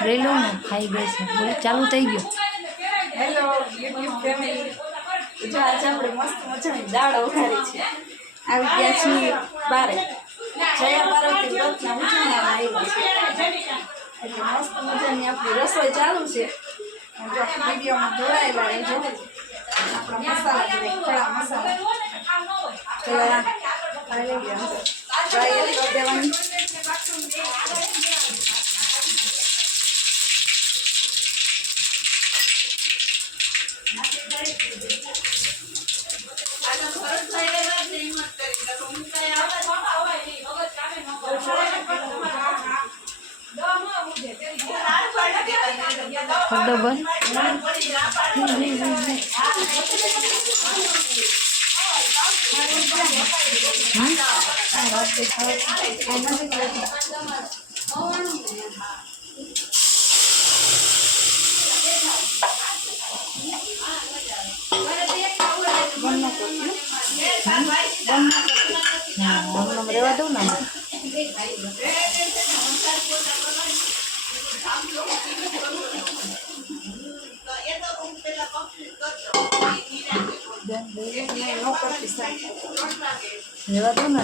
લઈ લઉં ને ખાઈ ગઈ છે બોલ ચાલુ થઈ ગયો હેલો યુટ્યુબ ફેમિલી જો આજે આપણે મસ્ત મજાની દાળ વઘારી છે આવી ગયા છીએ બારે જયા પાર્વતી વ્રતના ઉજવવામાં આવ્યા છે એટલે મસ્ત મજાની આપણી રસોઈ ચાલુ છે જો વિડીયોમાં જોડાયેલા રહેજો આપણા મસાલા ખડા મસાલા ચલો ખાઈ લઈએ ટ્રાય કરી દેવાની ડબલ રેવા દઉં ને રેવા દઉં ને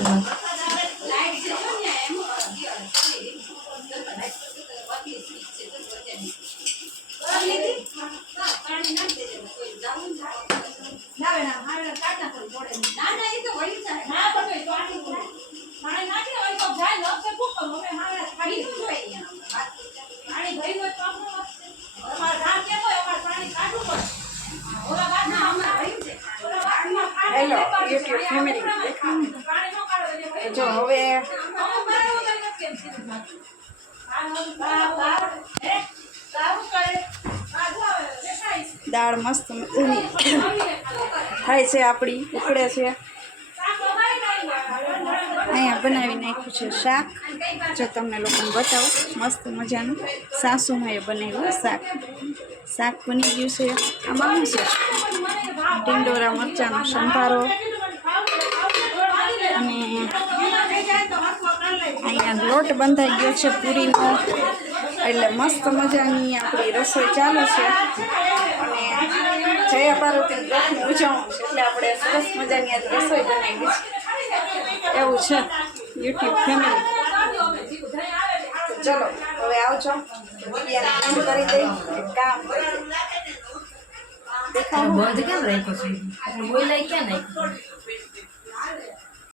હેલો યુટ્યુબ ફેમિલી જો હવે દાળ મસ્ત થાય છે આપણી ઉકળે છે અહીંયા બનાવી નાખ્યું છે શાક જો તમને લોકોને બતાવું મસ્ત મજાનું સાસુમાએ બનાવ્યું શાક બની ગયું છે આમાં શું છે ટીંડોરા મરચાંનો સંભારો અને અહીંયા લોટ બંધાઈ ગયો છે પૂરીનો એટલે મસ્ત મજાની આપણી રસોઈ ચાલુ છે અને જયા પાર્વતી વ્રતની ઉજવણી છે એટલે આપણે સરસ મજાની આજ રસોઈ બનાવી છે એવું છે યુટ્યુબ ફેમિલી તો ચલો હવે આવજો વિડીયોને બંધ કરી દઈ કામ બંધ કેમ રાખ્યો છે બોલાય ક્યાં નાખ્યું